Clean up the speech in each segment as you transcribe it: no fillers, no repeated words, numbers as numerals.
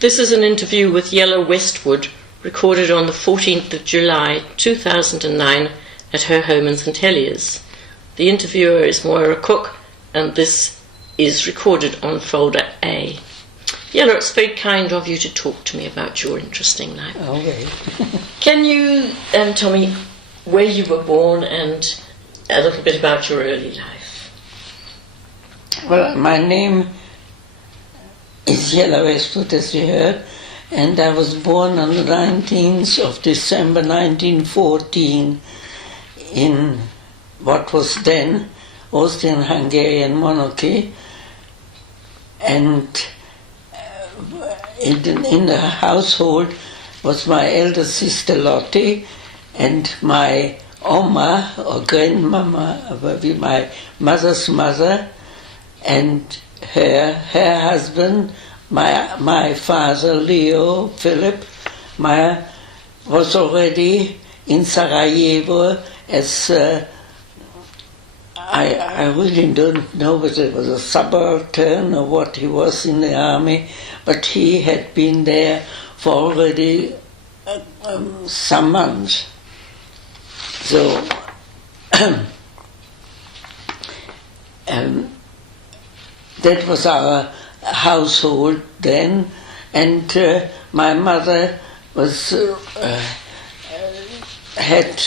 This is an interview with Yella Westwood, recorded on the 14th of July 2009 at her home in St Heliers. The interviewer is Moira Cook, and this is recorded on folder A. Yella, it's very kind of you to talk to me about your interesting life. Okay. Can you tell me where you were born and a little bit about your early life? Well, my name is Yella Westwood, as you heard, and I was born on the 19th of December 1914 in what was then Austrian-Hungarian monarchy, and in the household was my elder sister Lottie and my Oma, or grandmama, my mother's mother, and her husband, my father Leo Philip, was already in Sarajevo as I really don't know whether it was a subaltern or what he was in the army, but he had been there for already some months. So that was our household then, and my mother was had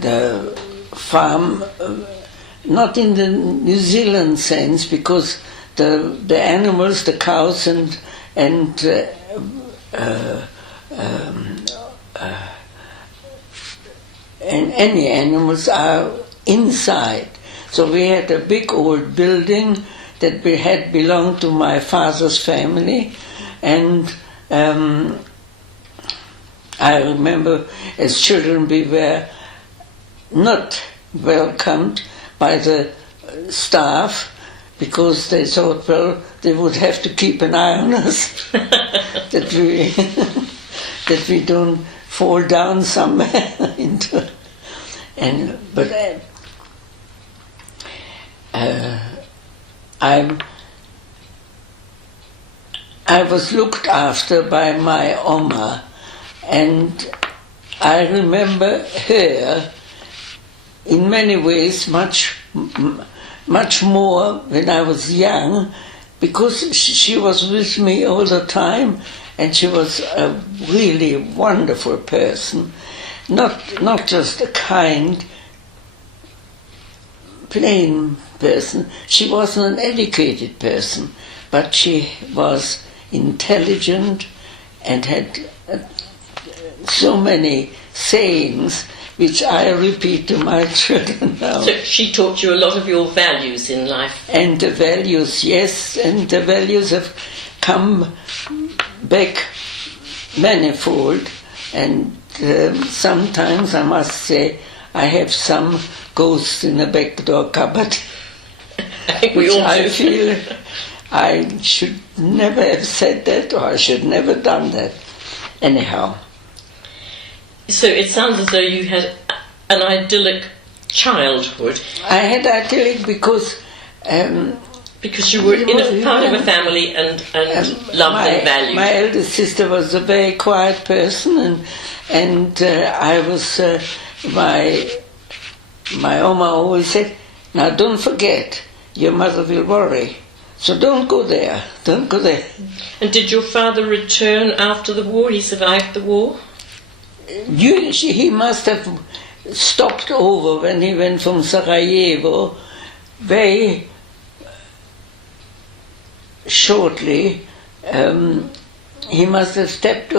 the farm, not in the New Zealand sense, because the animals, the cows and any animals are inside. So we had a big old building that had belonged to my father's family, and I remember as children we were not welcomed by the staff because they thought, well, they would have to keep an eye on us that we don't fall down somewhere into. I was looked after by my Oma, and I remember her in many ways much more when I was young, because she was with me all the time, and she was a really wonderful person, not just a kind, plain person. She wasn't an educated person, but she was intelligent and had so many sayings which I repeat to my children now. So she taught you a lot of your values in life. And the values, yes, and the values have come back manifold, and sometimes I must say I have some ghosts in the back door cupboard. I think we all do. I feel I should never have said that, or I should never done that. Anyhow. So it sounds as though you had an idyllic childhood. I had idyllic because you were in a part of a family and loved and valued. My eldest sister was a very quiet person, and I was my Oma always said, now don't forget, your mother will worry, so don't go there. And did your father return after the war? He survived the war? He must have stopped over when he went from Sarajevo very shortly. He must have stayed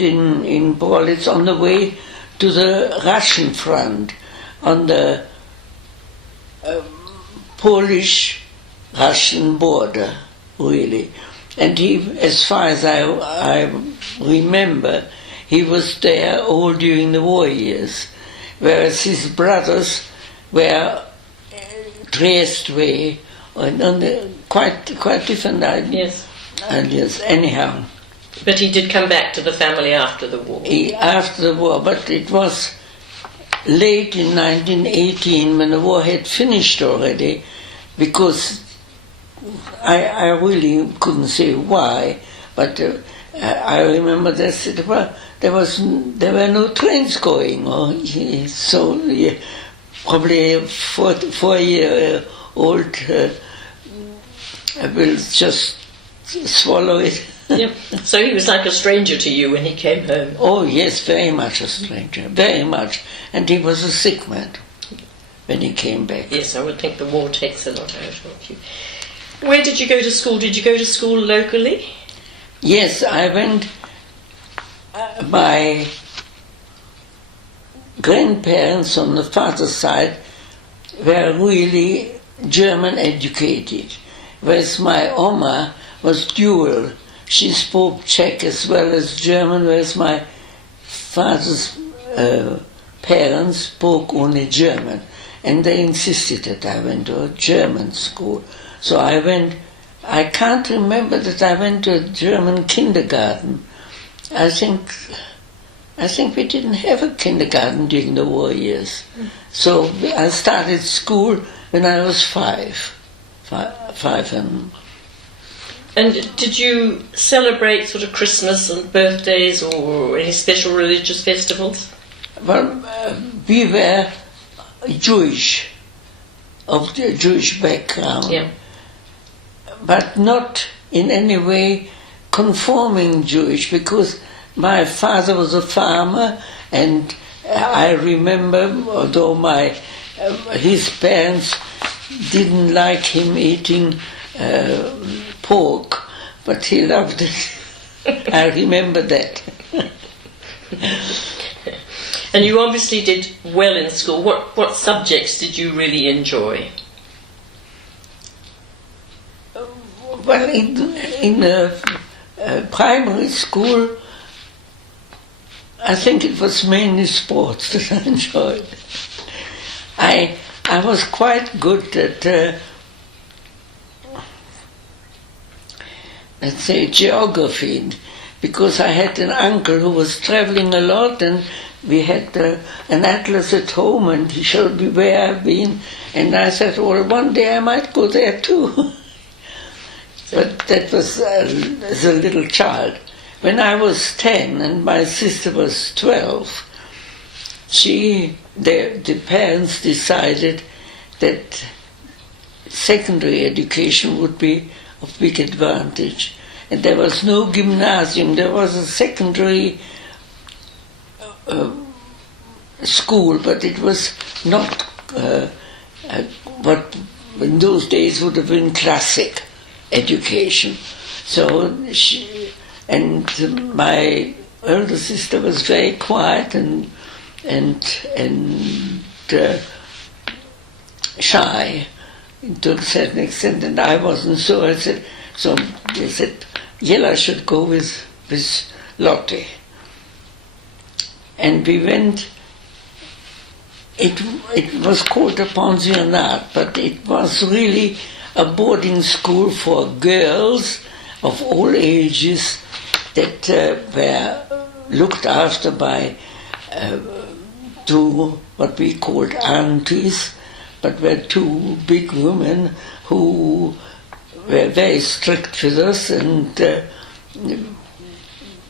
in Bolitz on the way to the Russian front, on the Polish-Russian border, really. And he, as far as I remember, he was there all during the war years, whereas his brothers were Trieste way, quite different ideas. Yes. Anyhow. But he did come back to the family after the war. After the war, but it was late in 1918 when the war had finished already, because I really couldn't say why, but I remember that there were no trains going, so probably a 4-year-old will just swallow it. Yeah. So he was like a stranger to you when he came home? Oh yes, very much a stranger, very much. And he was a sick man when he came back. Yes, I would think the war takes a lot out of you. Where did you go to school? Did you go to school locally? Yes, I went. My grandparents on the father's side were really German educated, whereas my Oma was dual. She spoke Czech as well as German, whereas my father's parents spoke only German. And they insisted that I went to a German school. So I can't remember that I went to a German kindergarten. I think we didn't have a kindergarten during the war years. So I started school when I was five. And did you celebrate sort of Christmas and birthdays or any special religious festivals? Well, we were Jewish, of the Jewish background, yeah. But not in any way conforming Jewish, because my father was a farmer, and I remember, although his parents didn't like him eating pork, but he loved it. I remember that. And you obviously did well in school. What subjects did you really enjoy? Well, in primary school, I think it was mainly sports that I enjoyed. I was quite good at, let's say, geography, because I had an uncle who was traveling a lot, and we had an atlas at home, and he showed me where I've been, and I said, well, one day I might go there too. But that was as a little child. When I was 10 and my sister was 12, the parents decided that secondary education would be of big advantage. And there was no gymnasium, there was a secondary school, but it was not what in those days would have been classic education. So my elder sister was very quiet and shy to a certain extent, and I wasn't. So they said, Jella should go with Lotte. And we went. It was called a pensionnat, but it was really a boarding school for girls of all ages that were looked after by two what we called aunties, but were two big women who were very strict with us, and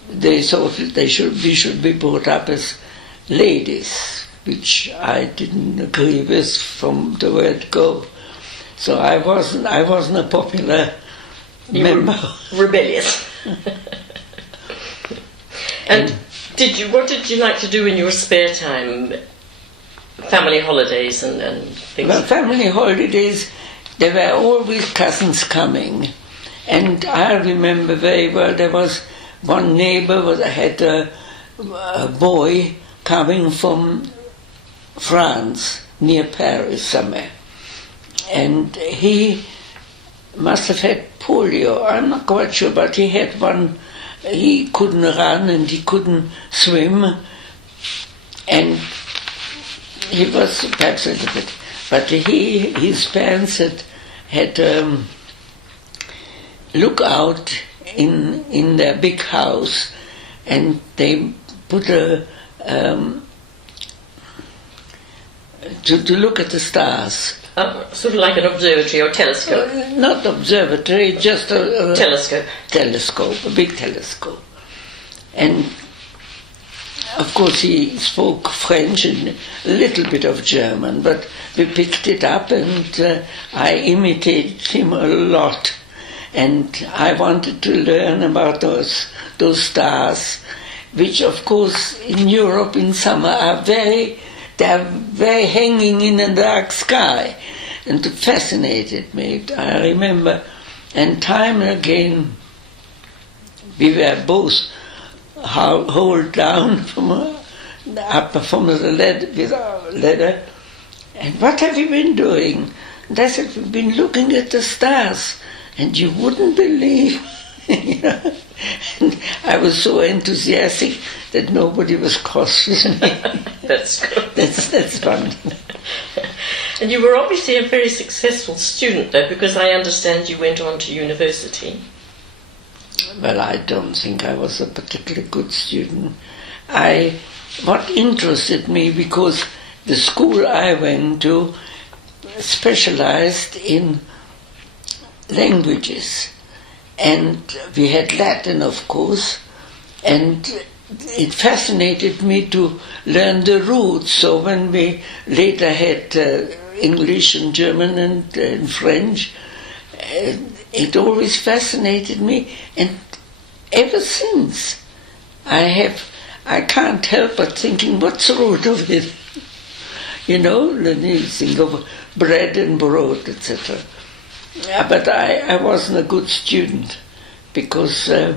they thought we should be brought up as ladies, which I didn't agree with from the word go. So I wasn't a popular member. Rebellious. And what did you like to do in your spare time? Family holidays and things? Well, family holidays, there were always cousins coming. And I remember very well, there was one neighbor who had a boy coming from France, near Paris somewhere. And he must have had polio, I'm not quite sure, but he had one. He couldn't run and he couldn't swim, and he was perhaps a little bit, but his parents had lookout in their big house, and they put to look at the stars. Sort of like an observatory or telescope. Not observatory, just a Telescope. telescope, a big telescope. And of course he spoke French and a little bit of German, but we picked it up and I imitated him a lot. And I wanted to learn about those stars, which of course in Europe in summer are very hanging in a dark sky. And it fascinated me. I remember, and time and again, we were both hauled down from the ladder. And what have you been doing? And I said, we've been looking at the stars. And you wouldn't believe, you know. And I was so enthusiastic that nobody was cross with me. That's good. That's fun. And you were obviously a very successful student, though, because I understand you went on to university. Well, I don't think I was a particularly good student. What interested me, because the school I went to specialized in languages, and we had Latin, of course, and it fascinated me to learn the roots. So when we later had English and German and French, it always fascinated me, and ever since I can't help but thinking, what's the root of it? You know, then you think of bread and brot, etc. Yeah, but I wasn't a good student because I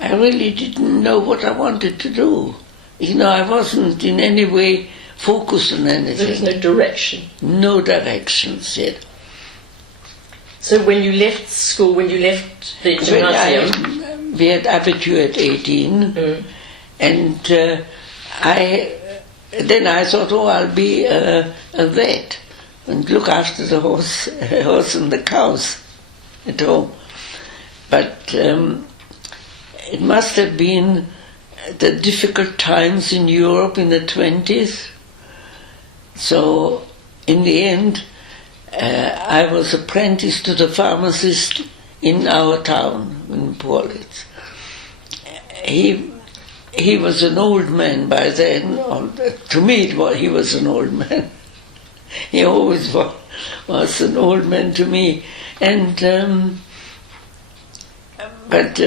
really didn't know what I wanted to do. You know, I wasn't in any way focused on anything. There was no direction. No directions yet. So when you left school, when you left the gymnasium... We had abitur at 18, and then I thought, I'll be a vet and look after the horse and the cows at home. But it must have been the difficult times in Europe in the 20s. So in the end, I was apprenticed to the pharmacist in our town, in Porlitz. He was an old man by then. To me, he was an old man. He always was an old man to me. And but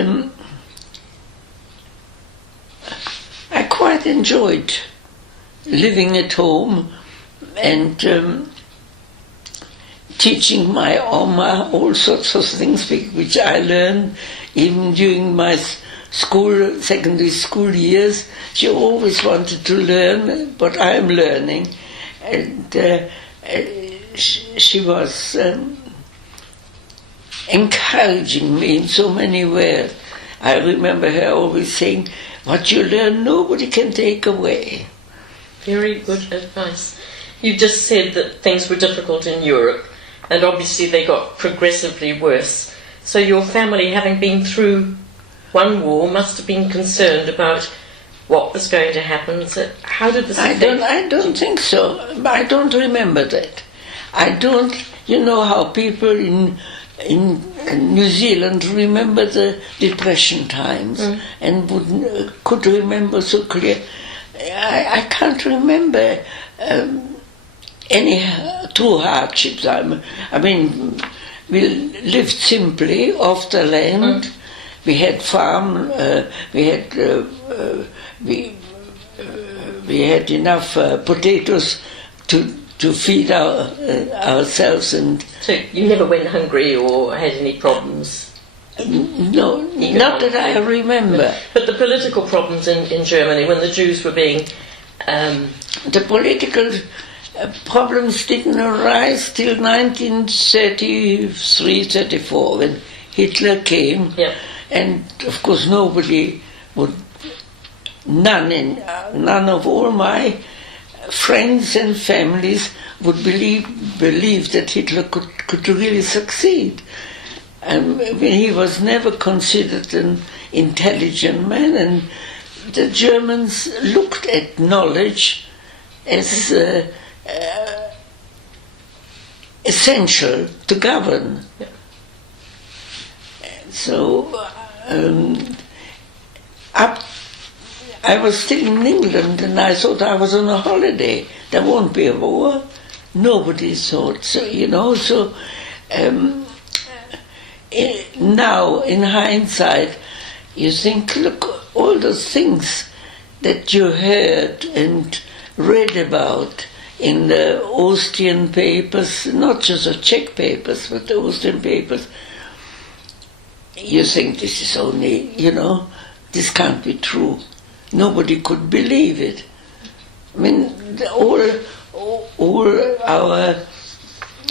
I quite enjoyed living at home and teaching my Oma all sorts of things which I learned even during my secondary school years. She always wanted to learn what I'm learning, and she was encouraging me in so many ways. I remember her always saying, what you learn nobody can take away. Very good advice. You just said that things were difficult in Europe, and obviously they got progressively worse. So your family, having been through one war, must have been concerned about what was going to happen. So how did this affect? I don't think so. I don't remember that. I don't. You know how people in New Zealand remember the Depression times and could remember so clear. I can't remember any true hardships. I mean, we lived simply off the land. We had farm. We had enough potatoes to feed ourselves. And so you never went hungry or had any problems? No, not that I remember. But the political problems in Germany, when the Jews were being... The political problems didn't arise till 1933-34 when Hitler came. Yeah. And of course none of all my friends and families would believe that Hitler could really succeed. And he was never considered an intelligent man, and the Germans looked at knowledge as essential to govern. Yeah. So I was still in England and I thought I was on a holiday. There won't be a war. Nobody thought so, you know. So now, in hindsight, you think, look, all those things that you heard and read about in the Austrian papers, not just the Czech papers, but the Austrian papers, you think this is only, you know, this can't be true. Nobody could believe it. I mean, all our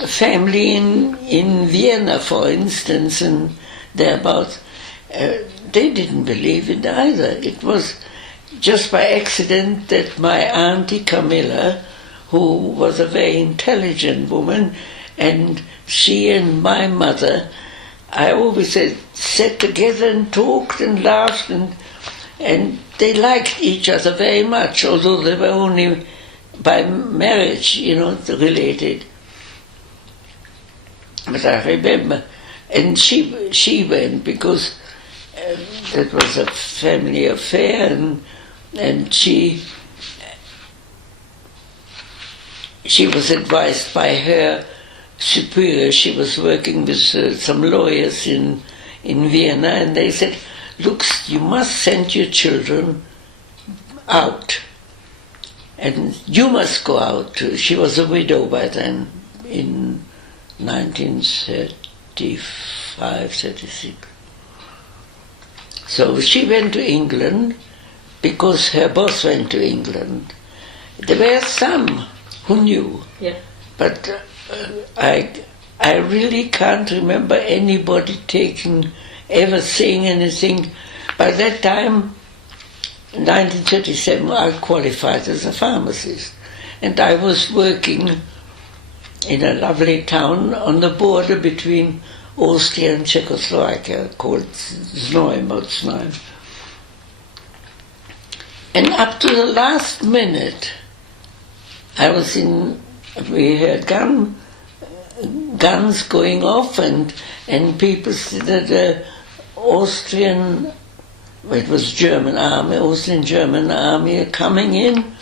family in Vienna, for instance, and thereabouts, they didn't believe it either. It was just by accident that my auntie Camilla, who was a very intelligent woman, and she and my mother, I always said, sat together and talked and laughed, and they liked each other very much, although they were only by marriage, you know, related. But I remember, and she went because that was a family affair, and she was advised by her superior. She was working with some lawyers in Vienna, and they said, look, you must send your children out, and you must go out too. She was a widow by then, in 1935, 36. So she went to England because her boss went to England. There were some who knew, yeah. But I really can't remember anybody ever saying anything. By that time, 1937, I qualified as a pharmacist, and I was working in a lovely town on the border between Austria and Czechoslovakia called Znojmo. And up to the last minute, we heard guns going off, and people said that the Austrian, it was German army, Austrian German army coming in,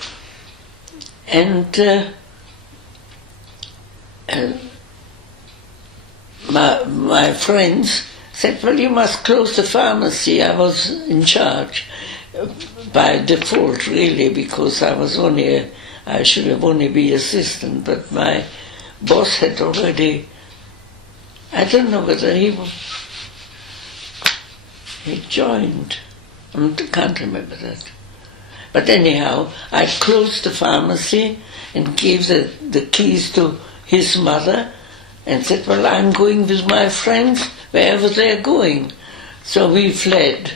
and my friends said, well, you must close the pharmacy. I was in charge by default, really, because I should have only been assistant, but my boss had already, I don't know whether he joined. I can't remember that. But anyhow, I closed the pharmacy and gave the keys to his mother and said, well, I'm going with my friends wherever they're going. So we fled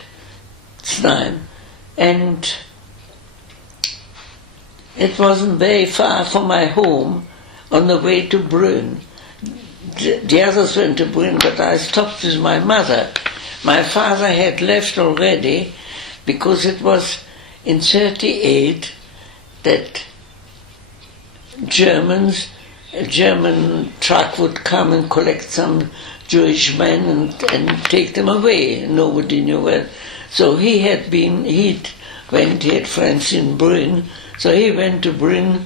Znaim. And it wasn't very far from my home on the way to Brünn. The others went to Brünn, but I stopped with my mother. My father had left already because it was in 1938 that a German truck would come and collect some Jewish men and take them away. Nobody knew where. So he had friends in Brünn, so he went to Brünn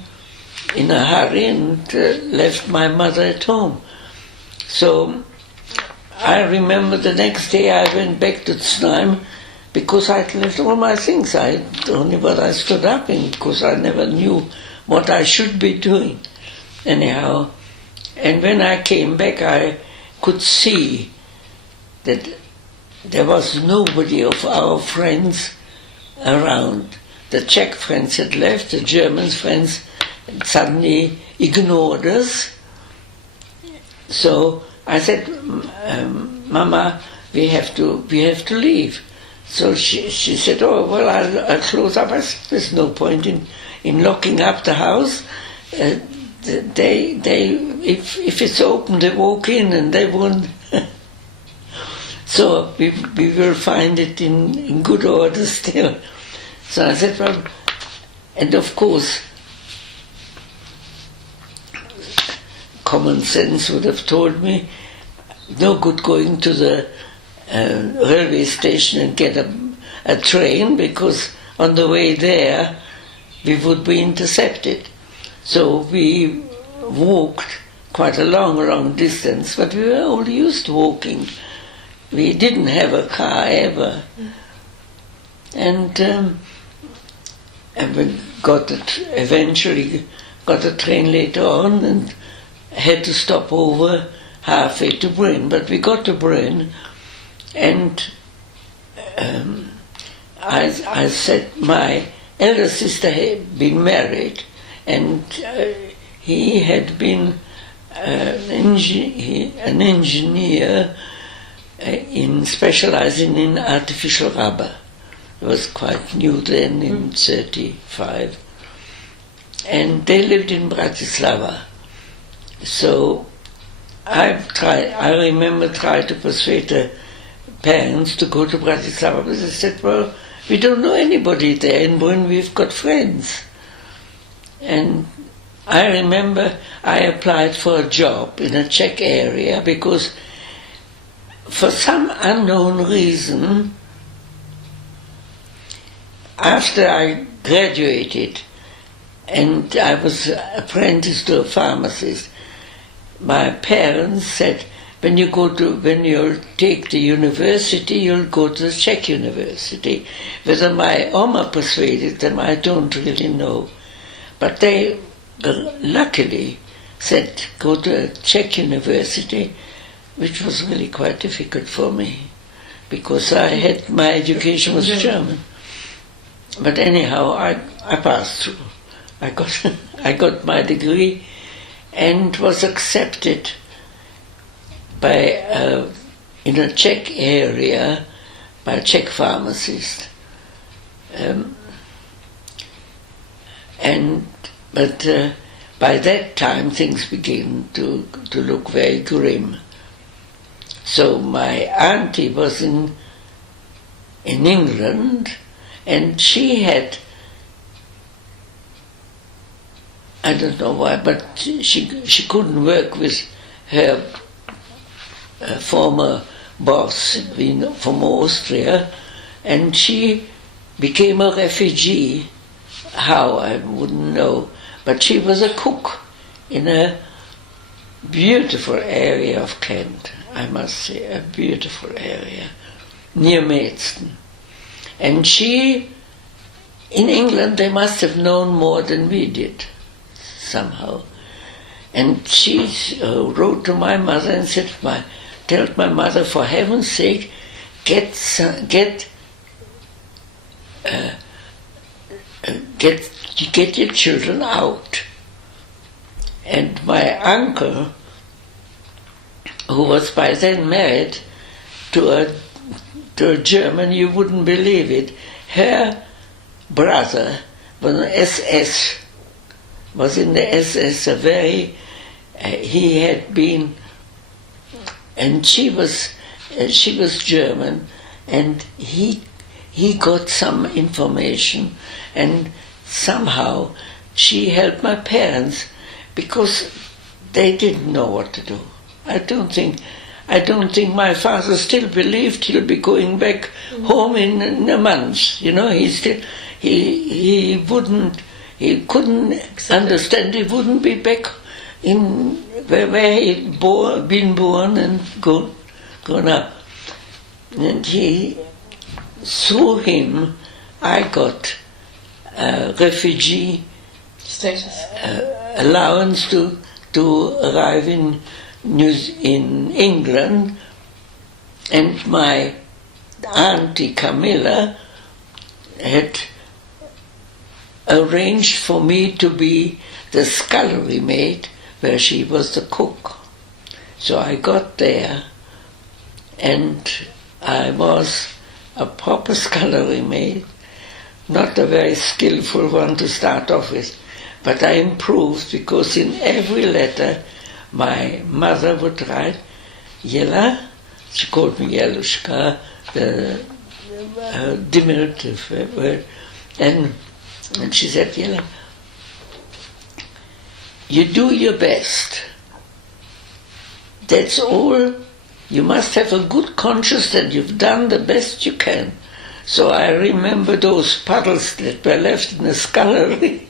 in a hurry and left my mother at home. So I remember the next day I went back to Znaim because I'd left all my things. Only what I stood up in, because I never knew what I should be doing. Anyhow, and when I came back, I could see that there was nobody of our friends around. The Czech friends had left, the German friends suddenly ignored us. So I said, Mama, we have to leave. So she said, oh, well, I'll close up. I said, there's no point in locking up the house. If it's open, they walk in and they won't. So we will find it in good order still. So I said, well, and of course, common sense would have told me, no good going to the railway station and get a train, because on the way there we would be intercepted. So we walked quite a long distance, but we were all used to walking. We didn't have a car ever. And we eventually got a train later on and had to stop over halfway to Bryn. But we got to Bryn, and I said my elder sister had been married, and he had been an engineer specializing in artificial rubber. It was quite new then, in 1935. And they lived in Bratislava. So I remember trying to persuade the parents to go to Bratislava, but they said, well, we don't know anybody there in Brünn, we've got friends. And I remember I applied for a job in a Czech area because for some unknown reason, after I graduated and I was apprenticed to a pharmacist, my parents said, when you take the university, you'll go to the Czech university. Whether my Oma persuaded them, I don't really know. But they luckily said, go to a Czech university, which was really quite difficult for me, because my education was German. But anyhow, I passed through. I got my degree and was accepted in a Czech area by a Czech pharmacist. But by that time things began to look very grim. So my auntie was in England, and she had, I don't know why, but she couldn't work with her former boss from Austria, and she became a refugee. How, I wouldn't know. But she was a cook in a beautiful area of Kent, I must say, a beautiful area, near Maidstone. And in England, they must have known more than we did, somehow. And she wrote to my mother and said, tell my mother, for heaven's sake, get your children out. And my uncle, who was by then married to a German, you wouldn't believe it, her brother was in the SS, he had been, and she was German, and he got some information, and somehow she helped my parents because they didn't know what to do. I don't think my father still believed he'll be going back home in a month. You know, he couldn't understand. He wouldn't be back in where he'd been born and grown up. And through him, I got refugee status allowance to arrive in England, and my auntie Camilla had arranged for me to be the scullery maid where she was the cook. So I got there, and I was a proper scullery maid, not a very skillful one to start off with, but I improved because in every letter my mother would write Jela, she called me Jelushka, the diminutive word, And she said, you do your best. That's all. You must have a good conscience that you've done the best you can. So I remember those puddles that were left in the scullery.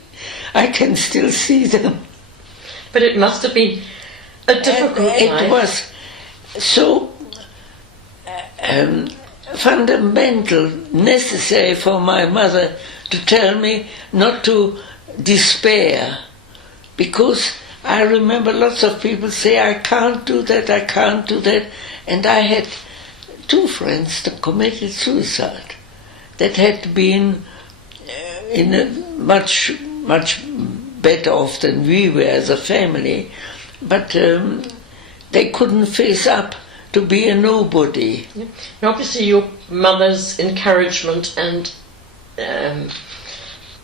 I can still see them. But it must have been a difficult life. It was so fundamental, necessary for my mother to tell me not to despair. Because I remember lots of people say, I can't do that, I can't do that. And I had 2 friends that committed suicide, that had been in a much better off than we were as a family, but they couldn't face up to be a nobody. Yeah. And obviously your mother's encouragement and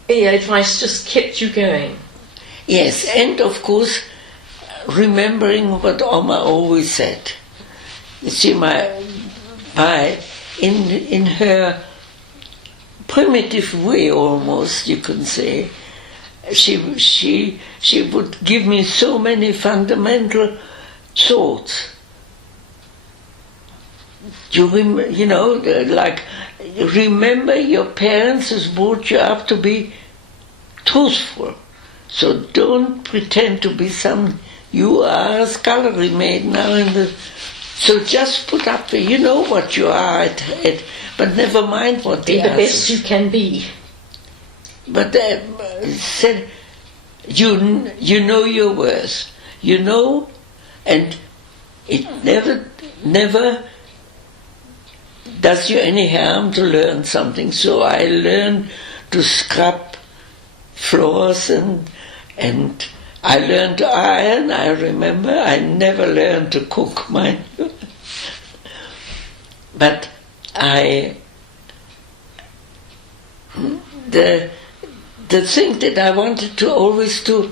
advice just kept you going. Yes, and of course remembering what Oma always said. You see, in her primitive way almost, you can say, she would give me so many fundamental thoughts. Like, remember your parents has brought you up to be truthful. So don't pretend to be you are a scullery maid now so just put up you know what you are but never mind what be the best you can be. But said, you know your worth, and it never does you any harm to learn something. So I learned to scrub floors and I learned to iron. I remember I never learned to cook mine. But the thing that I wanted to always to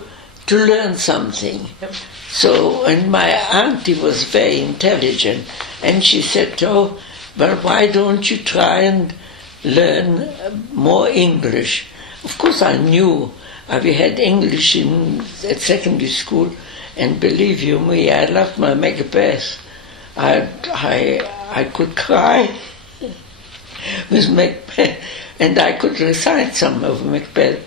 learn something. Yep. So, and my auntie was very intelligent, and she said, oh, well, why don't you try and learn more English? Of course I knew. We had English at secondary school, and believe you me, I loved my Macbeth. I could cry with Macbeth, and I could recite some of Macbeth.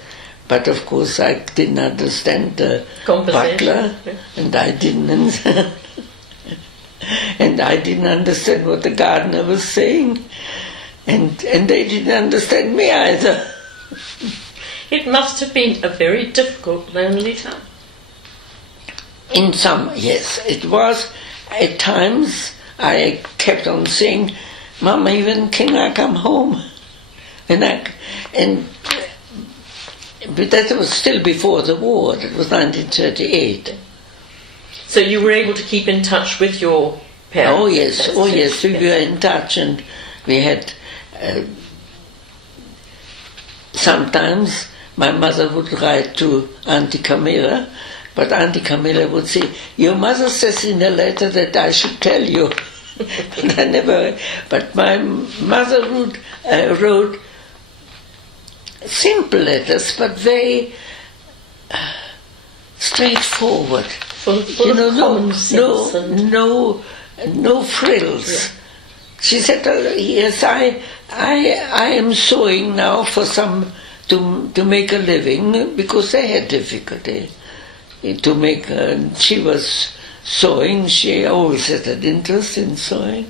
But of course I didn't understand the butler, and I didn't understand what the gardener was saying, and they didn't understand me either. It must have been a very difficult, lonely time. In some, yes, it was. At times I kept on saying, Mama, when can I come home? But that was still before the war. It was 1938. So you were able to keep in touch with your parents? Oh yes, we were in touch, and we had sometimes my mother would write to Auntie Camilla, but Auntie Camilla would say, your mother says in a letter that I should tell you. But my mother wrote simple letters, but very straightforward. Full of common sense no frills. Yeah. She said, yes, I am sewing now for some to make a living, because they had difficulty to make. She was sewing. She always had an interest in sewing.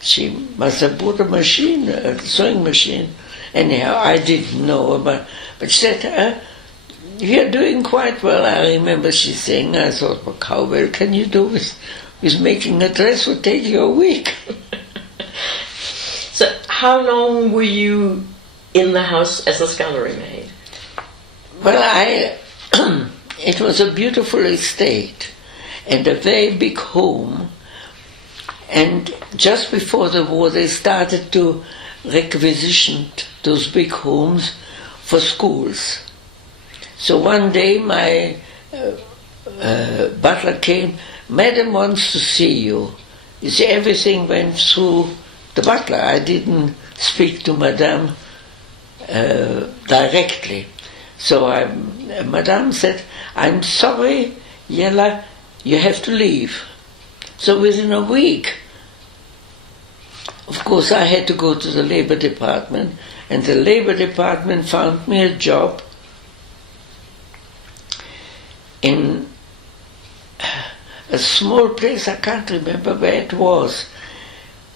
She must have bought a sewing machine. Anyhow, I didn't know about. But she said, "You're doing quite well." I remember she saying. I thought, well, how well can you do with making a dress? Would take you a week. So, how long were you in the house as a scullery maid? Well, it was a beautiful estate and a very big home. And just before the war, they started to requisition those big homes for schools. So one day my butler came, Madam wants to see you. You see, everything went through the butler. I didn't speak to Madame directly. So Madame said, "I'm sorry, Yella, you have to leave." So within a week, of course, I had to go to the Labor Department, and the Labor Department found me a job in a small place, I can't remember where it was,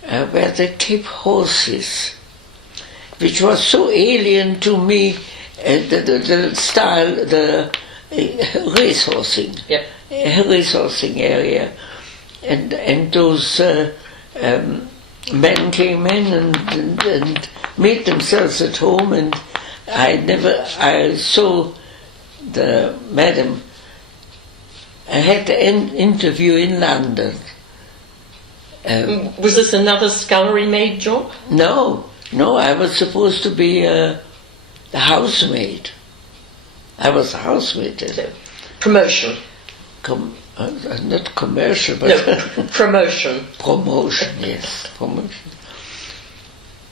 where they keep horses, which was so alien to me, the style, the racehorsing, racehorsing area. And those men came in and made themselves at home, and I saw the madam. I had an interview in London. Was this another scullery maid job? No, I was supposed to be the housemaid. I was a housemaid. Promotion. Not commercial, but no, promotion. Promotion, yes, promotion.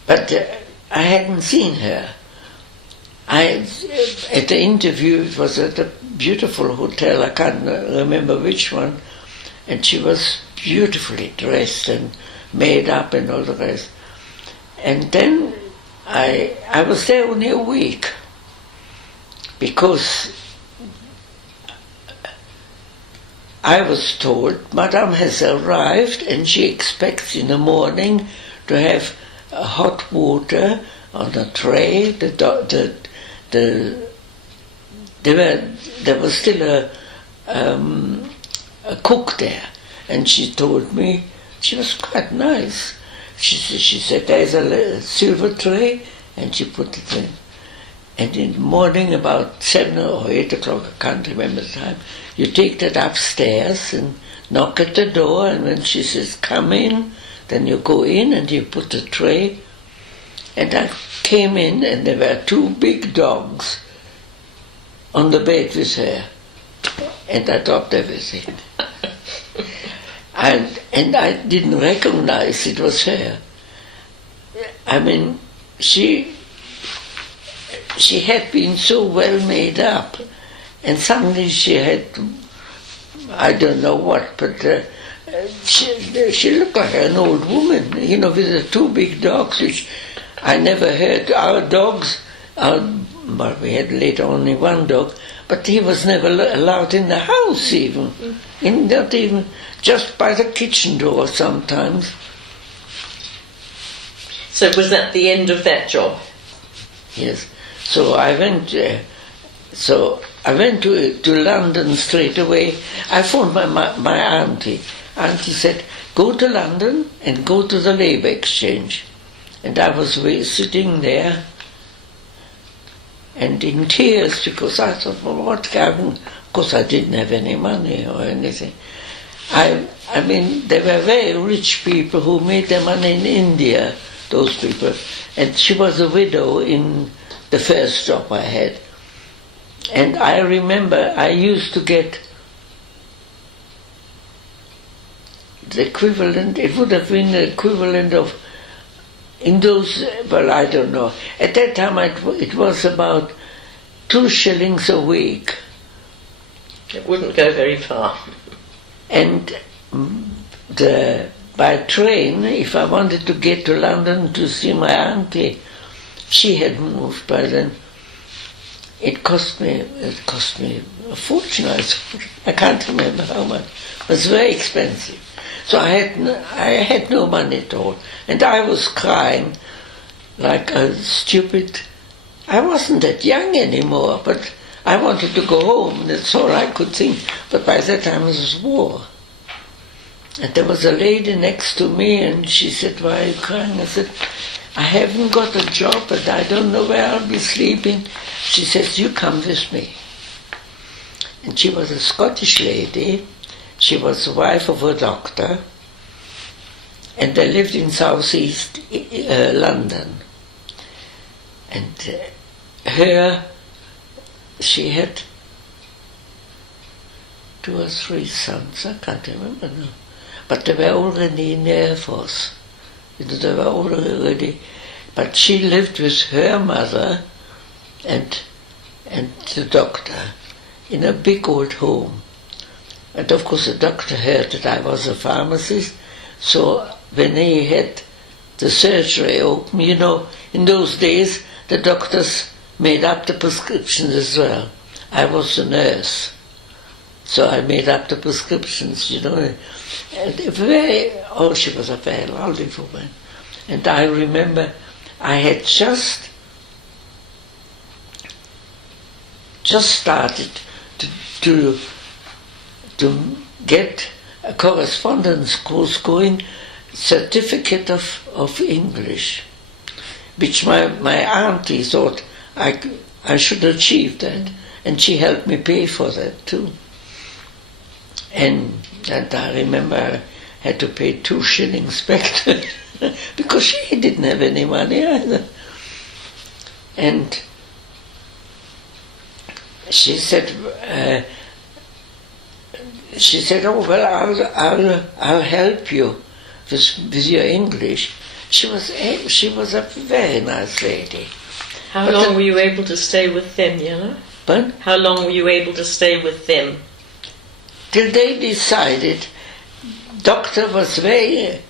But I hadn't seen her. At the interview, it was at a beautiful hotel, I can't remember which one, and she was beautifully dressed and made up and all the rest. And then I was there only a week, because I was told, Madame has arrived and she expects in the morning to have hot water on a tray. There was still a cook there, and she told me, she was quite nice. She said, "There's a silver tray," and she put it in. And in the morning, about 7 or 8 o'clock, I can't remember the time, you take that upstairs and knock at the door, and when she says, "Come in," then you go in and you put the tray. And I came in, and there were 2 big dogs on the bed with her. And I dropped everything. And I didn't recognize it was her. I mean, she had been so well made up, and suddenly she had, I don't know what, but she looked like an old woman, with the 2 big dogs, which I never heard. Our dogs, well, we had later only 1 dog, but he was never allowed in the house even, not even, just by the kitchen door sometimes. So was that the end of that job? Yes. So I went to London straight away. I phoned my auntie. Auntie said, "Go to London and go to the Labour Exchange." And I was sitting there and in tears, because I thought, well, what happened? Of course, I didn't have any money or anything. I mean, they were very rich people who made their money in India, those people. And she was a widow in the first job I had. And I remember I used to get the equivalent, it would have been the equivalent of, in those, well, I don't know. At that time it was about 2 shillings a week. It wouldn't go very far. And by train, if I wanted to get to London to see my auntie, she had moved by then. It cost me a fortune. I can't remember how much. It was very expensive. So I had no money at all. And I was crying like a stupid. I wasn't that young anymore, but I wanted to go home. That's all I could think. But by that time it was war. And there was a lady next to me, and she said, "Why are you crying?" I said, "I haven't got a job, but I don't know where I'll be sleeping." She says, "You come with me." And she was a Scottish lady. She was the wife of a doctor, and they lived in southeast London. And she had 2 or 3 sons, I can't remember now. But they were already in the Air Force. They were already, but she lived with her mother and the doctor in a big old home. And of course the doctor heard that I was a pharmacist, so when he had the surgery open, you know, in those days the doctors made up the prescriptions as well. I was a nurse, so I made up the prescriptions, you know. And she was a very lovely woman. And I remember I had just started to get a correspondence course going, certificate of English, which my auntie thought I should achieve that, and she helped me pay for that too. And I remember I had to pay 2 shillings back because she didn't have any money either. And she said, "Oh well, I'll help you with your English." She was a very nice lady. How long were you able to stay with them, Yellow? But How long were you able to stay with them? till they decided, doctor was very,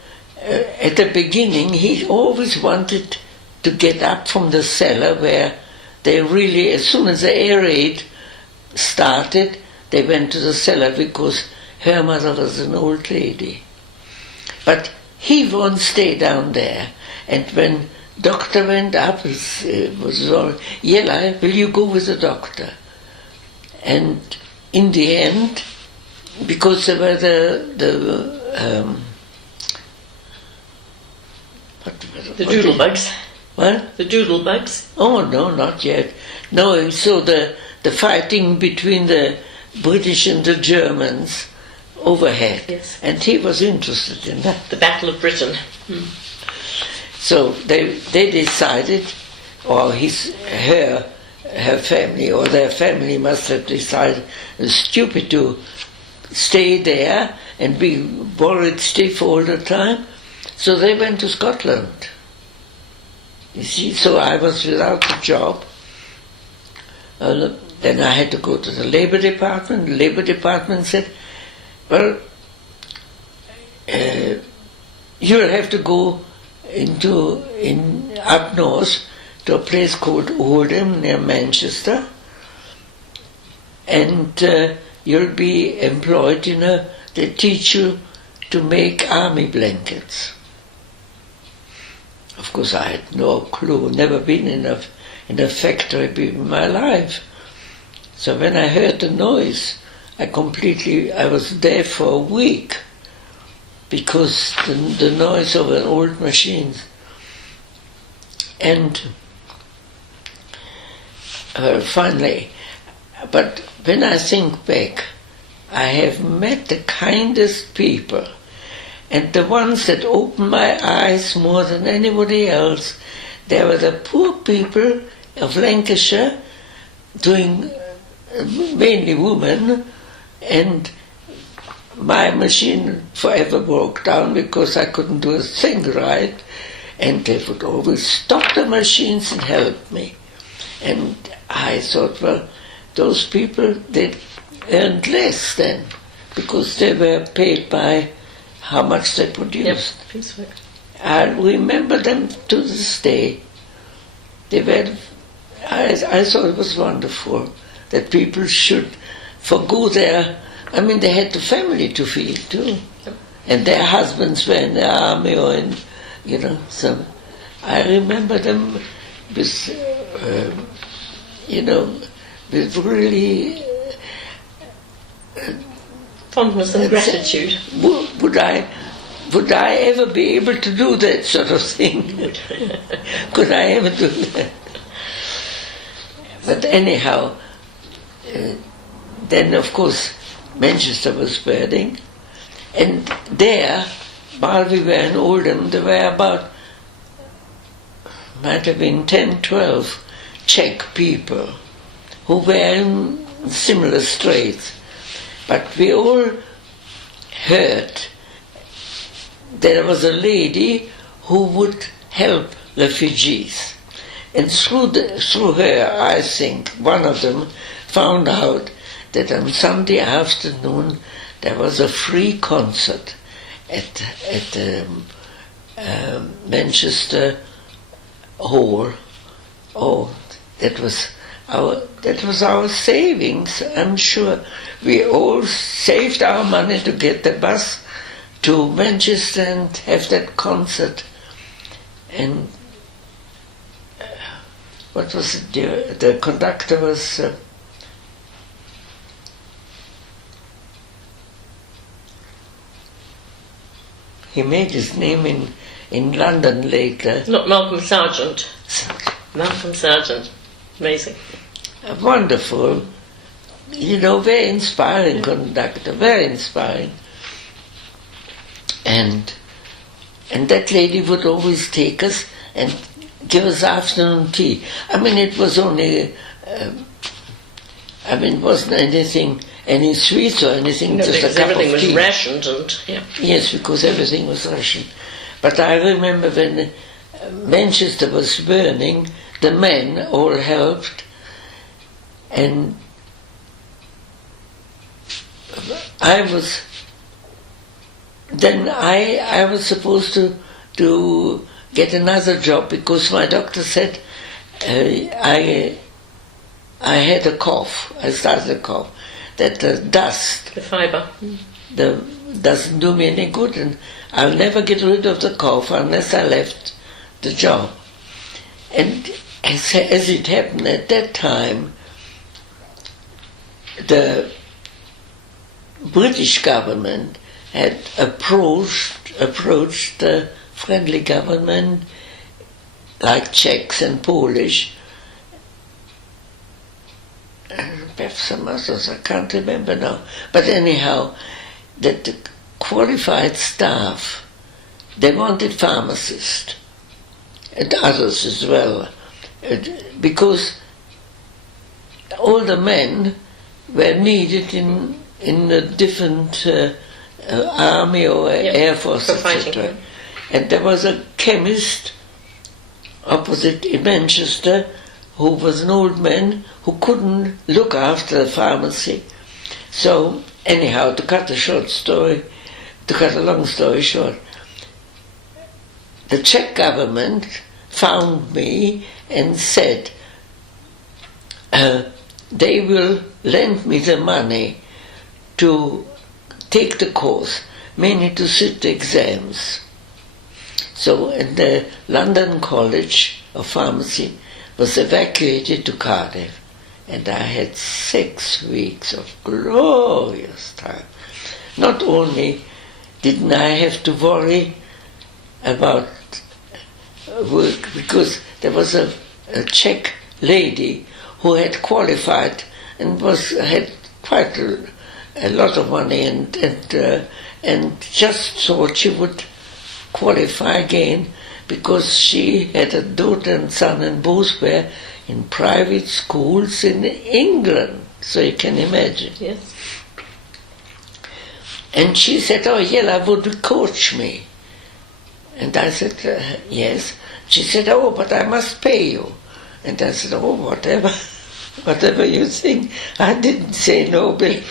at the beginning, he always wanted to get up from the cellar where they really, as soon as the air raid started, they went to the cellar because her mother was an old lady. But he won't stay down there. And when doctor went up, it was all, "Yella, will you go with the doctor?" And in the end, because there were The doodlebugs. What? The doodlebugs. Oh no, not yet. No, so the fighting between the British and the Germans overhead. Yes. And he was interested in that. The Battle of Britain. So they decided, or her family, or their family must have decided it's stupid to stay there and be worried stiff all the time. So they went to Scotland. You see, so I was without a job. Then I had to go to the Labour Department. The Labour Department said, "Well, you'll have to go up north to a place called Oldham near Manchester, and you'll be employed they teach you to make army blankets." Of course I had no clue, never been in a factory in my life. So when I heard the noise, I was there for a week because the noise of an old machine. And finally, but when I think back, I have met the kindest people, and the ones that opened my eyes more than anybody else, they were the poor people of Lancashire, mainly women, and my machine forever broke down because I couldn't do a thing right, and they would always stop the machines and help me. And I thought, well, those people, they earned less then, because they were paid by how much they produced. Yep, piecework. I remember them to this day. I thought it was wonderful that people should forgo their, they had the family to feed too. And their husbands were in the army or so I remember them with, with really fondness and gratitude. Would I ever be able to do that sort of thing? Could I ever do that? But anyhow, then of course Manchester was burning, and there, while we were in Oldham, there were might have been 10, 12 Czech people who were in similar straits. But we all heard there was a lady who would help refugees. And through her, I think, one of them found out that on Sunday afternoon there was a free concert at Manchester Hall. Oh, that was our savings. I'm sure we all saved our money to get the bus to Manchester and have that concert. And what was it? The conductor was he made his name in London later. Not Malcolm Sargent. Malcolm Sargent. Amazing. Wonderful. Very inspiring conductor, very inspiring. And that lady would always take us and give us afternoon tea. It was only, it wasn't any sweets or anything, no, just a cup everything of tea. was rationed and, yeah. Yes, because everything was rationed. But I remember when Manchester was burning, the men all helped, and I was supposed to get another job because my doctor said I had a cough. I started a cough. That the dust, the fibre, doesn't do me any good, and I'll never get rid of the cough unless I left the job. And as it happened at that time, the British government had approached the friendly government, like Czechs and Polish, and perhaps some others, I can't remember now. But anyhow, that the qualified staff, they wanted pharmacists and others as well, because all the men were needed in a different army or air force, etc. And there was a chemist opposite in Manchester who was an old man who couldn't look after the pharmacy. So anyhow, to cut a long story short, the Czech government found me and said they will lend me the money to take the course, mainly to sit the exams. So the London College of Pharmacy was evacuated to Cardiff, and I had 6 weeks of glorious time. Not only didn't I have to worry about work, because there was a Czech lady who had qualified and had quite a lot of money and just thought she would qualify again, because she had a daughter and son, and both were in private schools in England, so you can imagine. Yes. And she said, "Oh, Yella, would you coach me?" And I said, "Yes." She said, "Oh, but I must pay you." And I said, "Oh, whatever you think." I didn't say no, Bill.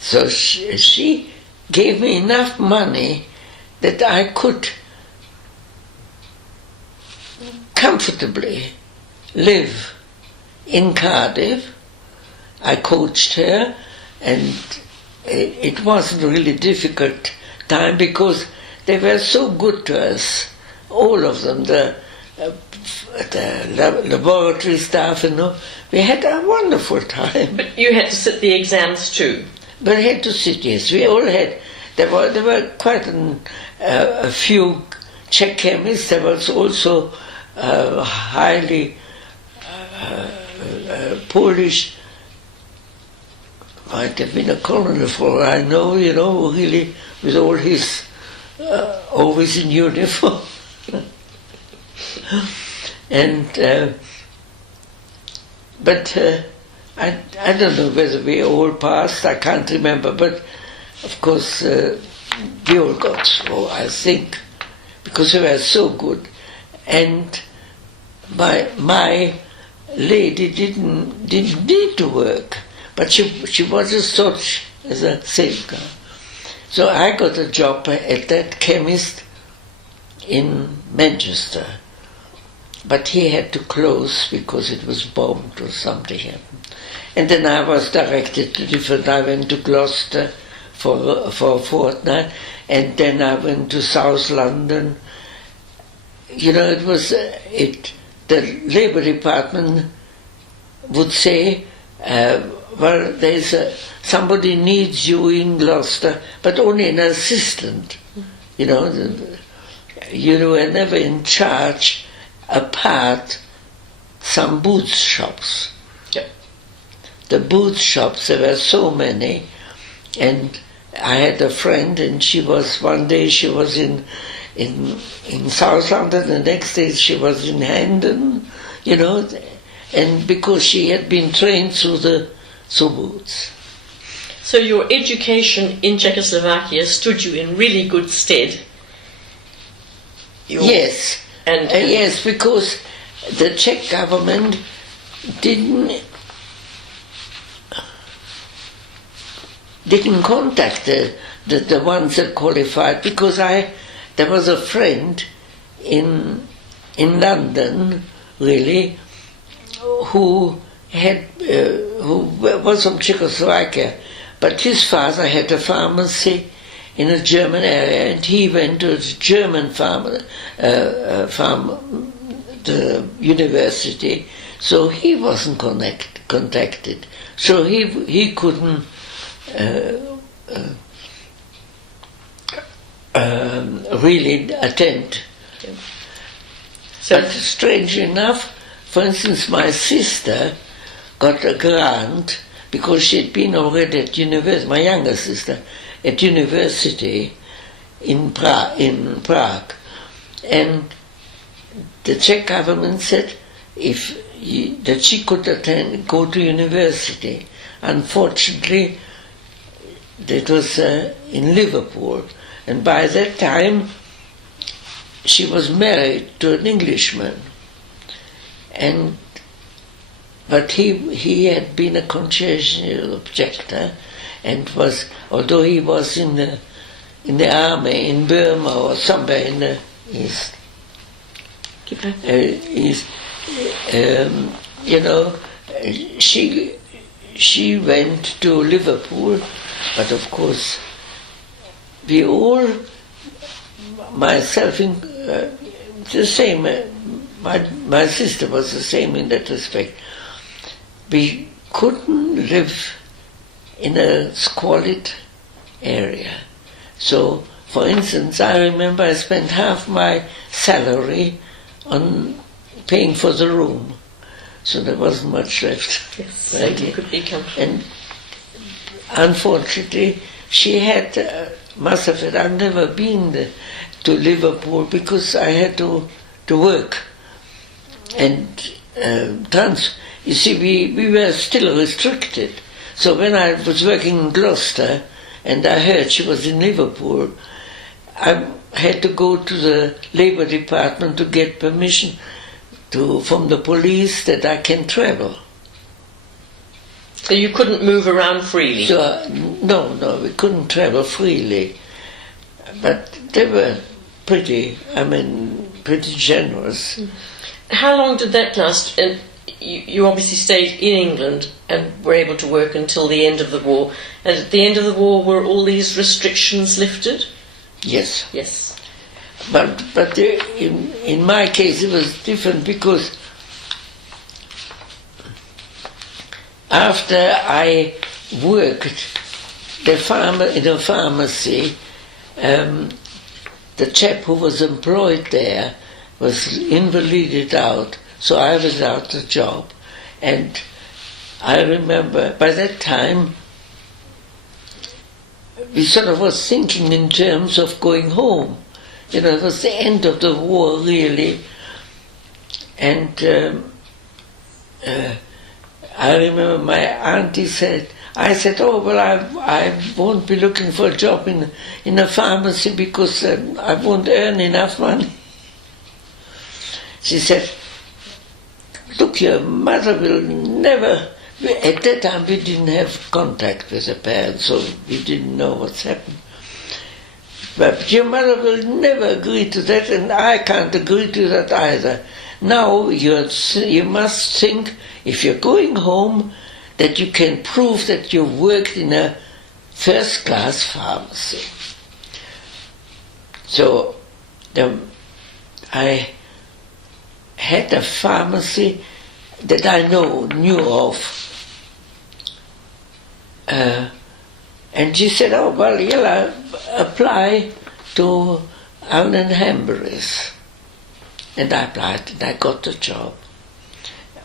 So she gave me enough money that I could comfortably live in Cardiff. I coached her, and it wasn't really difficult time because they were so good to us, all of them, the laboratory staff, we had a wonderful time. But you had to sit the exams too. But I had to sit, yes. We all had. There were quite a few Czech chemists. There was also highly Polish, might have been a colonel for all I know, really, with all his, always in uniform. And, but I don't know whether we all passed, I can't remember, but of course we all got through, I think, because we were so good. and my lady didn't need to work, but she was just thought as a safeguard. So I got a job at that chemist in Manchester, but he had to close because it was bombed or something happened. And then I was directed to different. I went to Gloucester for a fortnight, and then I went to South London. You know, it was the Labour Department would say, well, there's somebody needs you in Gloucester, but only an assistant. You know, you were never in charge apart some boots shops. Yep. The boots shops, there were so many, and I had a friend, and one day she was in South London, the next day she was in Hendon, you know, and because she had been trained through boots. So your education in Czechoslovakia stood you in really good stead. Yes, yes, because the Czech government didn't contact the ones that qualified, because there was a friend in London, really, who was from Czechoslovakia, but his father had a pharmacy in a German area, and he went to the German the university, so he wasn't contacted, so he couldn't really attend. Okay. But strange enough, for instance, my sister got a grant because she'd been already at university, my younger sister, at university in Prague. And the Czech government said that she could go to university. Unfortunately, that was in Liverpool. And by that time, she was married to an Englishman. But he had been a conscientious objector, and although he was in the army in Burma or somewhere in the east, you know, she went to Liverpool, but of course we all, myself, the same. My sister was the same in that respect. We couldn't live in a squalid area. So, for instance, I remember I spent half my salary on paying for the room. So there wasn't much left. Yes, so you could be comfortable. And unfortunately, she had, must have said, I've never been to Liverpool because I had to work. And you see, we were still restricted. So when I was working in Gloucester and I heard she was in Liverpool, I had to go to the Labour Department to get permission from the police that I can travel. So you couldn't move around freely? So, no, we couldn't travel freely. But they were pretty generous. How long did that last? And you obviously stayed in England and were able to work until the end of the war. And at the end of the war, were all these restrictions lifted? Yes. Yes. But in my case it was different because after I worked in a pharmacy, the chap who was employed there was invalided out, so I was out of job. And I remember by that time we sort of was thinking in terms of going home. You know, it was the end of the war, really. And I remember my auntie said, oh, well, I won't be looking for a job in a pharmacy because I won't earn enough money. She said, look, your mother will never... At that time we didn't have contact with the parents, so we didn't know what's happened. But your mother will never agree to that, and I can't agree to that either. Now you must think, if you're going home, that you can prove that you worked in a first-class pharmacy. So I had a pharmacy that I knew of. And she said, oh, well, you'll apply to Allen Hamburys. And I applied and I got the job.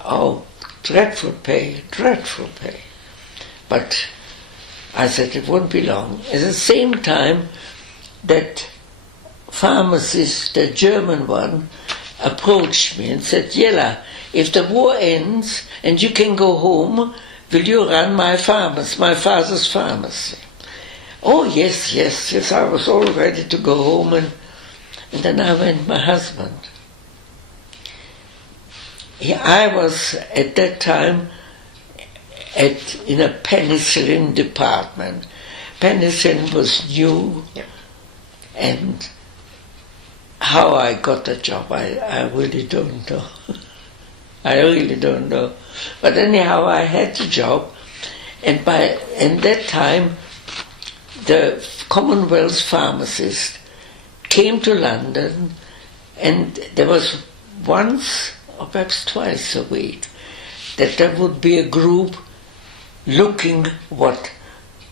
Oh, dreadful pay. But I said it won't be long. At the same time, that pharmacist, the German one, approached me and said, Jella, if the war ends and you can go home, will you run my father's pharmacy? Oh, yes, I was all ready to go home, and then I went my husband. I was at that time in a penicillin department. Penicillin was new, and how I got the job, I really don't know. I really don't know. But anyhow, I had the job, and in that time, the Commonwealth pharmacist came to London, and there was once or perhaps twice a week that there would be a group looking what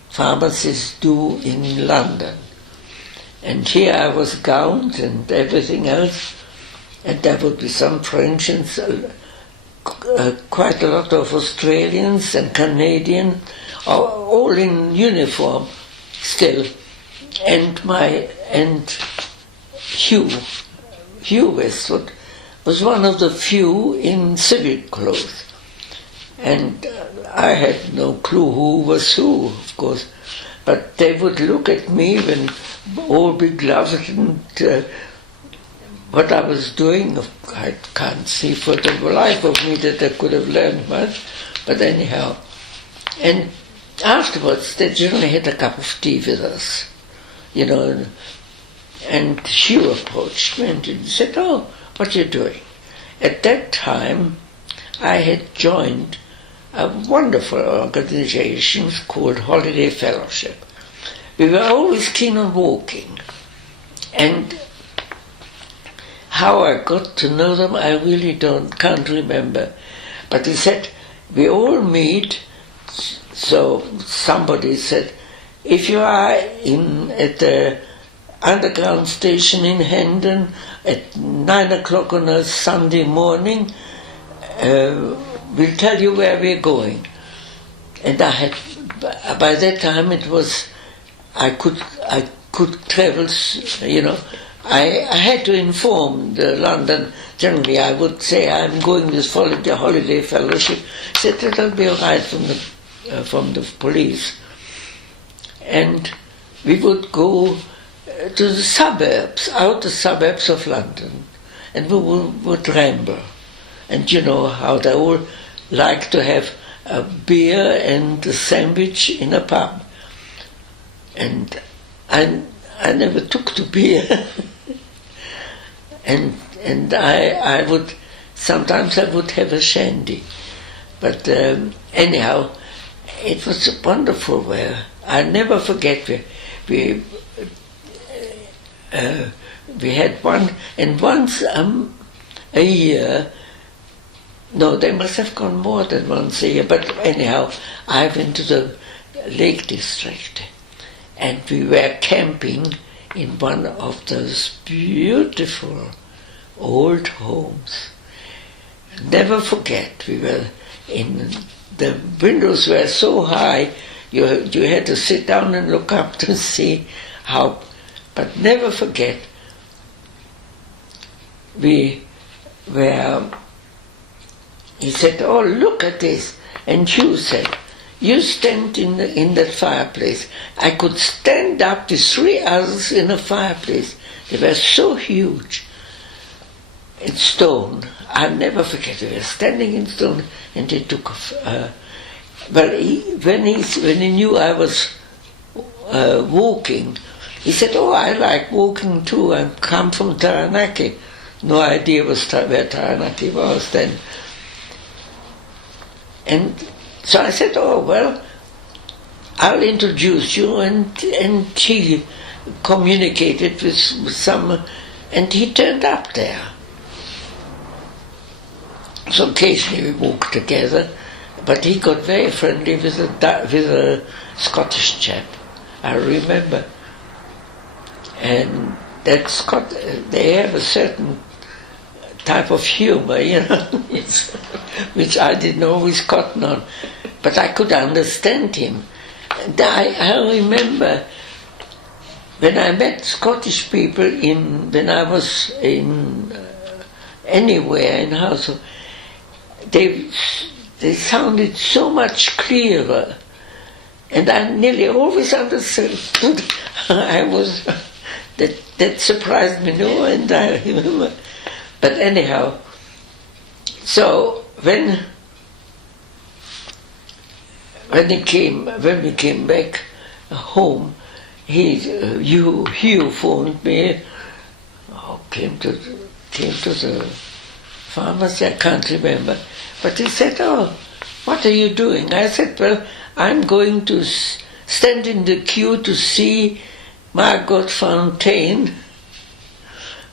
pharmacists do in London. And here I was gowned and everything else, and there would be some French and quite a lot of Australians and Canadians, all in uniform still. And Hugh Westwood was one of the few in civil clothes. And I had no clue who was who, of course. But they would look at me when all big gloves and what I was doing. I can't see for the life of me that I could have learned much, but anyhow. And afterwards, they generally had a cup of tea with us, you know. And Hugh approached me and he said, oh, what are you doing? At that time, I had joined a wonderful organization called Holiday Fellowship. We were always keen on walking. And how I got to know them, I really can't remember. But he said, we all meet, so somebody said, if you are at the underground station in Hendon at 9 o'clock on a Sunday morning, we'll tell you where we're going. And by that time it was, I could travel, you know. I had to inform the London, generally I would say I'm going with Holiday Fellowship. He said that'll be all right from the police. And we would go to the suburbs, outer suburbs of London, and we would ramble. And you know how they all like to have a beer and a sandwich in a pub. And I never took to beer. and I would, sometimes I would have a shandy. But anyhow, it was wonderful where I never forget we had one, and once a year, no, they must have gone more than once a year, but anyhow, I went to the Lake District, and we were camping in one of those beautiful old homes. Never forget, we were in, the windows were so high, you had to sit down and look up to see how, but never forget, we were, he said, oh, look at this. And Hugh said, you stand in that fireplace. I could stand up to 3 others in a fireplace. They were so huge. in Stone. I'll never forget it. We were standing in Stone, and he took when he knew I was walking, he said, "Oh, I like walking too. I come from Taranaki." No idea where Taranaki was then. And so I said, "Oh, well, I'll introduce you," and he communicated with some, and he turned up there. So occasionally we walked together, but he got very friendly with a Scottish chap, I remember. And they have a certain type of humor, which I didn't always cotton on, but I could understand him. And I remember when I met Scottish people when I was anywhere in household, they sounded so much clearer, and I nearly always understood. That surprised me, no, and I remember. But anyhow, so when we came back home, Hugh phoned me. Came to the pharmacy. I can't remember, but he said, "Oh, what are you doing?" I said, "Well, I'm going to stand in the queue to see Margot Fontaine,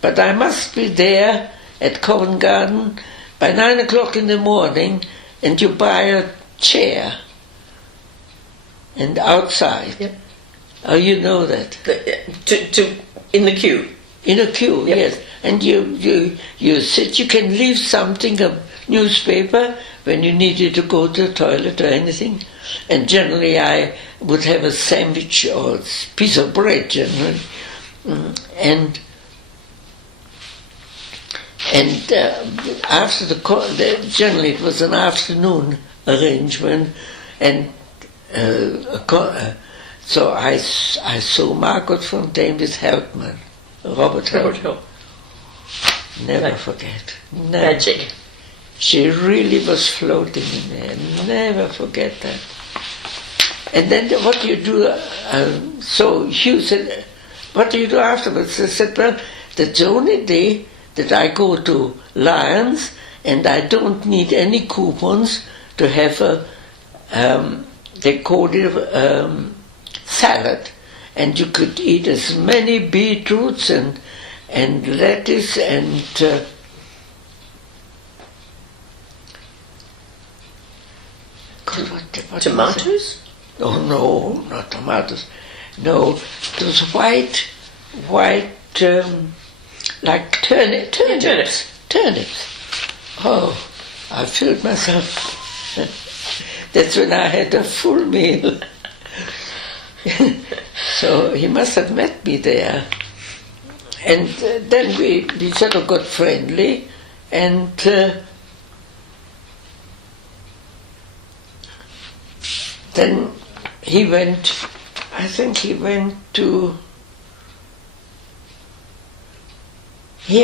but I must be there at Covent Garden by 9 o'clock in the morning, and you buy a chair and outside." Yep. Oh, you know that. In the queue. In a queue, yep. Yes. And you sit, you can leave something, a newspaper, when you needed to go to the toilet or anything. And generally I would have a sandwich or a piece of bread, generally. And after generally it was an afternoon arrangement, and so I saw Margot Fontaine with Helpman, Robert Helpman. Never forget. Never. Magic. She really was floating in there. Never forget that. And then what do you do? So Hugh said, "What do you do afterwards?" I said, "Well, that's the only day that I go to Lyons, and I don't need any coupons to have they called it salad. And you could eat as many beetroots and lettuce and what Tomatoes? Oh no, not tomatoes. No, it was white, like turnips. Turnips. Oh, I filled myself. That's when I had a full meal. So he must have met me there. And then we sort of got friendly, and then he went, I think he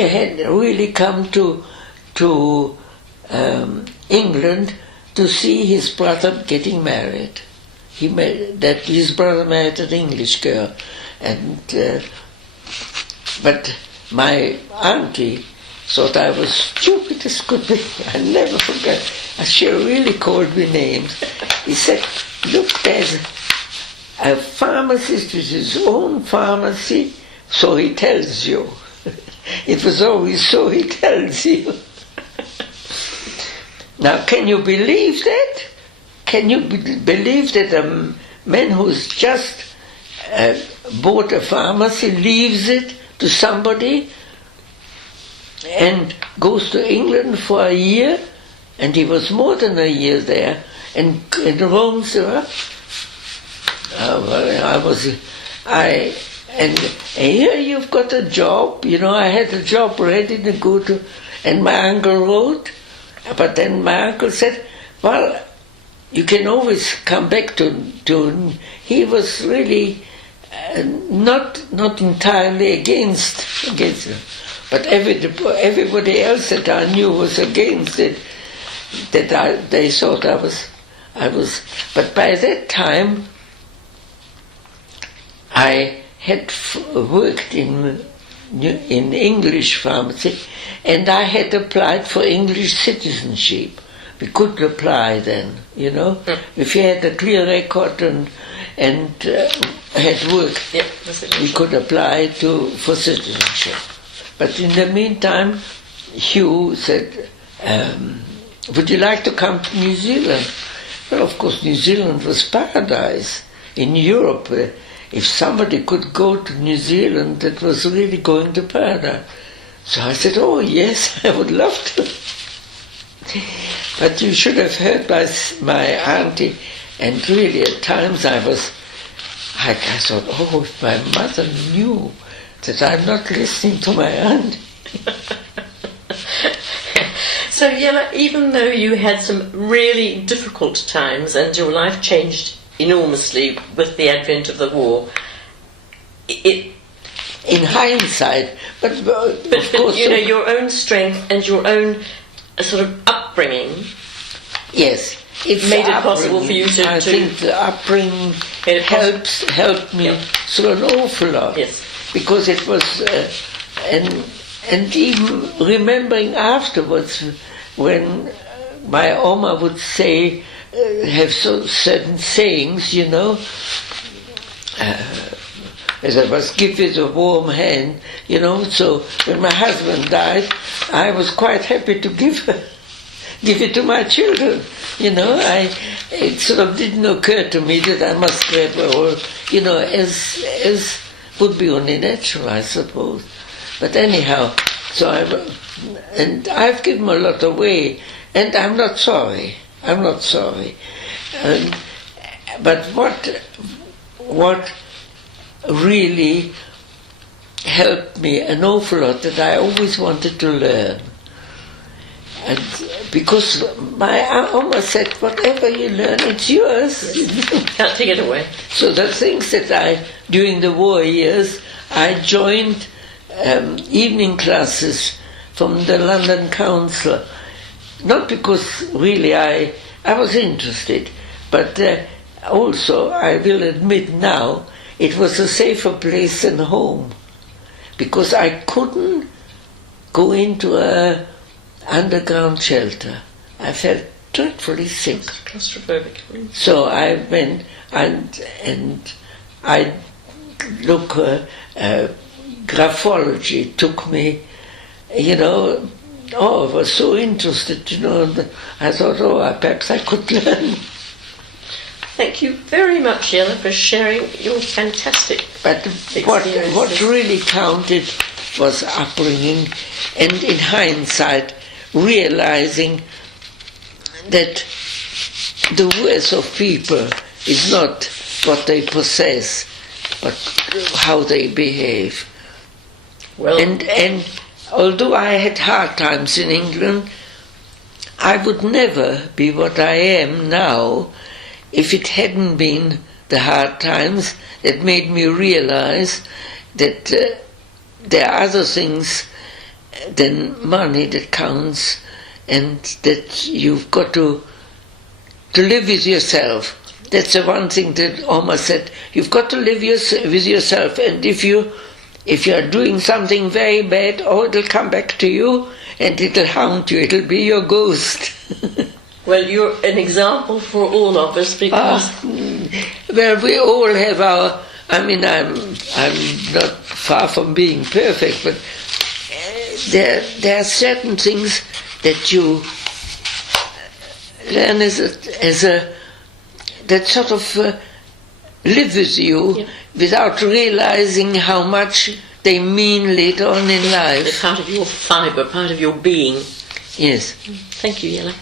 had really come to England to see his brother getting married. His brother married an English girl, and but my auntie thought I was stupid as could be. I never forget. She really called me names. He said, "Look, there's a pharmacist with his own pharmacy, so he tells you." It was always "so he tells you." Now, can you believe that? Can you believe that a man who's just bought a pharmacy leaves it to somebody and goes to England for a year, and he was more than a year there, and roams around? And here you've got a job, I had a job ready to go to, and my uncle wrote, but then my uncle said, "Well, you can always come back to." He was really not entirely against it, But everybody else that I knew was against it. They thought I was. But by that time, I had worked in English pharmacy, and I had applied for English citizenship. We could apply then, you know, if you had a clear record and had worked, we could apply for citizenship. But in the meantime, Hugh said, would you like to come to New Zealand? Well, of course, New Zealand was paradise. In Europe, if somebody could go to New Zealand, that was really going to paradise. So I said, oh yes, I would love to. But you should have heard my auntie, and really at times I thought, oh, if my mother knew that I'm not listening to my auntie. So, Yella, even though you had some really difficult times and your life changed enormously with the advent of the war, in hindsight, but of course, you know, your own strength and your own sort of upbringing, yes, it made it possible for you to. I think the upbringing helped me through an awful lot. Yes, because it was, and even remembering afterwards when my Oma would say, have certain sayings, you know. As I was give it a warm hand, you know. So when my husband died, I was quite happy to give it to my children, you know. It sort of didn't occur to me that I must grab all, you know, as would be only natural, I suppose. But anyhow, so I've given a lot away, and I'm not sorry. I'm not sorry. But what really helped me an awful lot that I always wanted to learn. And because my Oma said, whatever you learn, it's yours. Yes. Can't take it away. So the things that during the war years, I joined evening classes from the London Council. Not because really I was interested, but also I will admit now, it was a safer place than home, because I couldn't go into a underground shelter. I felt dreadfully sick. Claustrophobic. So I went and I look. Graphology took me, you know. Oh, I was so interested, you know. And I thought, perhaps I could learn. Thank you very much, Yella, for sharing your fantastic experiences. What really counted was upbringing, and in hindsight, realizing that the worth of people is not what they possess, but how they behave. Well, and although I had hard times in England, I would never be what I am now if it hadn't been the hard times that made me realize that there are other things than money that counts, and that you've got to live with yourself. That's the one thing that Oma said. You've got to live with yourself, and if you are doing something very bad, it'll come back to you and it'll haunt you. It'll be your ghost. Well, you're an example for all of us, because well, we all have our. I mean, I'm not far from being perfect, but there are certain things that you learn that sort of live with you without realizing how much they mean later on in life. They're part of your fibre, part of your being. Yes. Thank you, Yella.